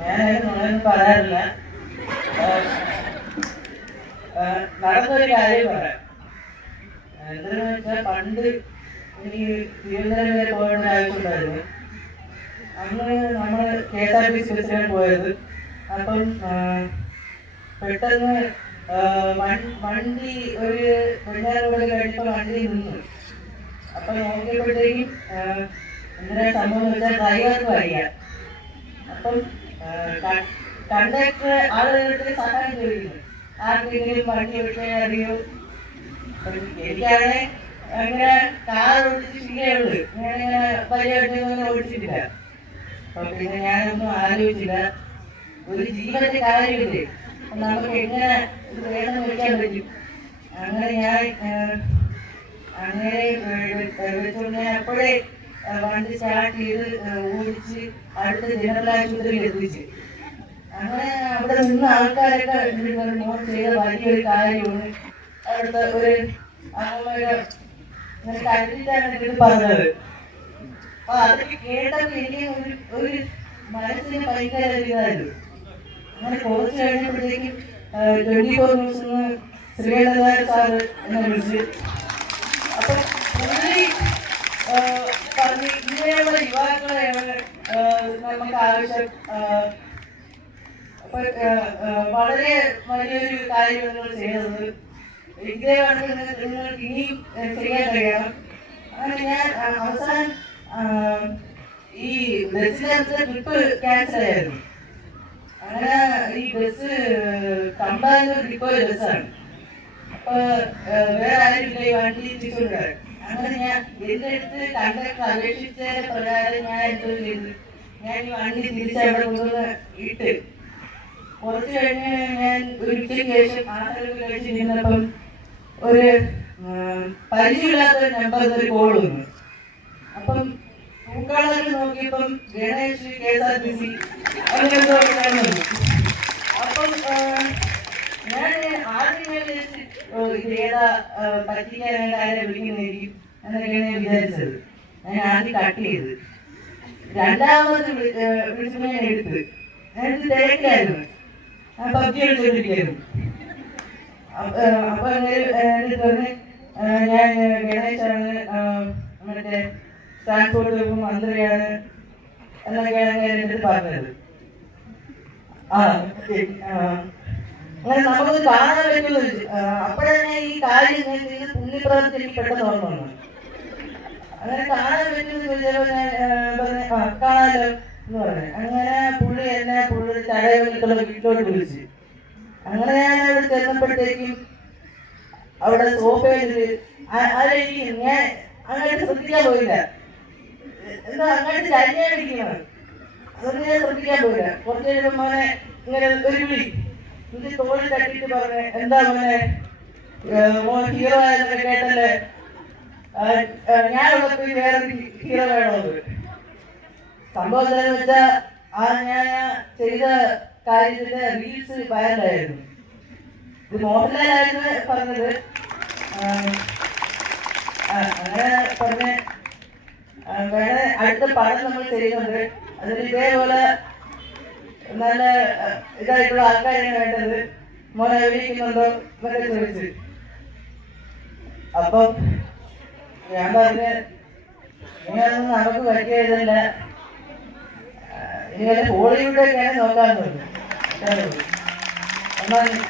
ഞാനൊന്നും പറയാറില്ല. നടന്നൊരു കാര്യം പറയാം. എന്താണെന്ന് വെച്ചാൽ പണ്ട് എനിക്ക് തിരുവനന്തപുരം വരെ പോകേണ്ട ആവശ്യമുണ്ടായിരുന്നു. അന്ന് നമ്മൾ KSRTC ബസ്സിലാണ് പോയത്. അപ്പം പെട്ടെന്ന് വണ്ടി ഒരു വെള്ളാറോട് കഴിഞ്ഞപ്പോൾ വണ്ടി നിന്നു. അപ്പം നോക്കിയപ്പോഴത്തേക്കും എന്തിനാ സംഭവം വെച്ചാൽ ഡ്രൈവർക്ക് അറിയാം. അപ്പം കണ്ടക്ടർ ആളുകളുടെ സഹായം ചോദിക്കുന്നു, ആർക്കെങ്കിലും വണ്ടി ഓടിക്കാൻ അറിയോ? എനിക്കാണെ അങ്ങനെ കാർ ഓടിച്ച് ശീലമുള്ളൂ, ഞാനിങ്ങനെ വലിയ വണ്ടിയൊന്നും ഓടിച്ചിട്ടില്ല. അപ്പൊ പിന്നെ ഞാനൊന്നും ആലോചിച്ചില്ല, ഒരു ജീവന്റെ കാര്യമില്ലേ, നമുക്ക് എങ്ങനെ ഇത് വേണം വയ്ക്കാൻ പറ്റും. അങ്ങനെ ഞാൻ അപ്പോഴേ വണ്ടി സ്റ്റാർട്ട് ചെയ്ത് ഓടിച്ച് അടുത്ത ജനറൽ ആശുപത്രിയിൽ എത്തിച്ച്. അങ്ങനെ അവിടെ നിന്ന് ആൾക്കാരൊക്കെ മോൻ ചെയ്ത വലിയൊരു കാര്യമാണ്. അവിടുത്തെ ഒരു അങ്ങനെ കണ്ടിട്ടാണ് ഇത് പറഞ്ഞത്. അപ്പൊ അതൊക്കെ കേട്ടപ്പോൾ എനിക്ക് ഒരു മനസ്സിന് ഭയങ്കര ഇതായിരുന്നു. അങ്ങനെ കുറച്ച് കഴിഞ്ഞപ്പോഴത്തേക്കും 24 ന്യൂസിന്ന് ശ്രീകണ്ഠനായ സാറ് എന്നെ വിളിച്ച്. അപ്പൊ പുള്ളി പറഞ്ഞു, ഇങ്ങനെയുള്ള യുവാക്കളെയാണ് നമുക്ക് ആവശ്യം. അപ്പൊ വളരെ വലിയൊരു കാര്യം നിങ്ങൾ ചെയ്തത്, ഇതേ നിങ്ങൾക്ക് ഇനിയും ചെയ്യാൻ കഴിയണം. അങ്ങനെ ഞാൻ അവസാനം ഈ ബസ്സിനകത്ത് ട്രിപ്പ് ക്യാൻസൽ ആയിരുന്നു. അങ്ങനെ ഈ ബസ് കമ്പാനൂർ ഡിപ്പോയിലെ ബസ്സാണ്. അപ്പൊ വേറെ ആരുമില്ല ഈ വണ്ടി തിരിച്ചുകൊണ്ടുവരാൻ. അങ്ങനെ ഞാൻ എന്റെ അടുത്ത് കണ്ടക്ടർ അപേക്ഷിച്ച പ്രകാരം ഞാൻ എന്തോ ചെയ്തു, ഞാൻ ഈ വണ്ടി തിരിച്ചവിടെ കൊണ്ടുവന്ന് ഇട്ട്. കുറച്ച് കഴിഞ്ഞ് ഞാൻ ഒരു ഉച്ചയ്ക്ക് ശേഷം ആഹാരം കഴിച്ച് നിന്നപ്പം ഒരു പരിചയമില്ലാത്ത നമ്പറിൽ ഒരു കോൾ വന്നു. അപ്പം പൂക്കാളത്തിൽ നോക്കിയപ്പം ഗണേഷ് KSRTC അങ്ങനെ എന്തോ വന്നു. അപ്പം ഞാൻ ആദ്യം ഇത് ഏതാ പറ്റിക്കാനായിട്ട് ആരെ വിളിക്കുന്നതായിരിക്കും എന്നൊക്കെയാണ് ഞാൻ വിചാരിച്ചത്. ഞാൻ ആദ്യം കട്ട് ചെയ്ത്. രണ്ടാമത് വിളിച്ചപ്പോൾ ഞാൻ എടുത്ത് തിരക്കിലായിരുന്നു, ഞാൻ PUBG കളിച്ചോണ്ടിരിക്കുകയായിരുന്നു. അപ്പൊ പറഞ്ഞ് ഞാൻ ഗണേശാണ്, മറ്റേ ട്രാൻസ്പോർട്ട് വകുപ്പ് മന്ത്രിയാണ് എന്നൊക്കെയാണ് ഞാൻ എൻ്റെ അടുത്ത് പറഞ്ഞത്. അങ്ങനെ നമുക്കത് കാണാൻ പറ്റുമോ? അപ്പോഴാണ് ഈ കാര്യം ഞാൻ ചെയ്ത് പുണ്യപ്രവർത്തി എനിക്ക് പെട്ടെന്ന് ഓർമ്മ വന്നു. അങ്ങനെ കാണാൻ പറ്റുമെന്ന് ചോദിച്ചപ്പോൾ ഞാൻ പറഞ്ഞു കാണാമല്ലോ എന്ന് പറഞ്ഞു. അങ്ങനെ പുള്ളി എന്നെ പുള്ളി ചടയമൊക്കെയുള്ള വീട്ടിലോട്ട് വിളിച്ച്. അങ്ങനെ ഞാൻ അവിടെ ചെന്നപ്പോഴത്തേക്കും അവിടെ സോഫയിൽ ആരെയും ഞാൻ അങ്ങോട്ട് ശ്രദ്ധിക്കാൻ പോയില്ല. എന്താ അങ്ങോട്ട് ചരിഞ്ഞാടിക്കുന്നത്, അതൊന്നും ഞാൻ ശ്രദ്ധിക്കാൻ പോയില്ല. കുറച്ച് നേരം മോനെ ഇങ്ങനെ ഒരു വിളി ഇത് തോളിൽ തട്ടിയിട്ട് പറഞ്ഞ്, എന്താ മോനെ മോൻ ഹീറോ ആയതൊക്കെ കേട്ടല്ലേ, ഞാനുള്ളപ്പോൾ വേറെ ഹീറോ വേണമെന്ന്. സംഭവം എന്താണെന്ന് വെച്ചാൽ ഞാൻ ചെയ്ത കാര്യത്തിന്റെ റീൽസ് വൈറലായിരുന്നു. ഇത് മോഹൻലാലായിരുന്നു പറഞ്ഞത്. അങ്ങനെ പറഞ്ഞ് വേറെ അടുത്ത പടം നമ്മൾ ചെയ്യുന്നുണ്ട്, അതിന് ഇതേപോലെ നല്ല ഇതായിട്ടുള്ള ആൾക്കാരാണ് വേണ്ടത്, മോനെ അഭിനയിക്കുന്നുണ്ടോ എന്നൊക്കെ ചോദിച്ചു. അപ്പം ഞാൻ പറഞ്ഞ് ഇങ്ങനൊന്നും നമുക്ക് പറ്റിയതല്ല, ഇനി വല്ല ഹോളിവുഡൊക്കെയാണ് നോക്കാമെന്ന് പറഞ്ഞു.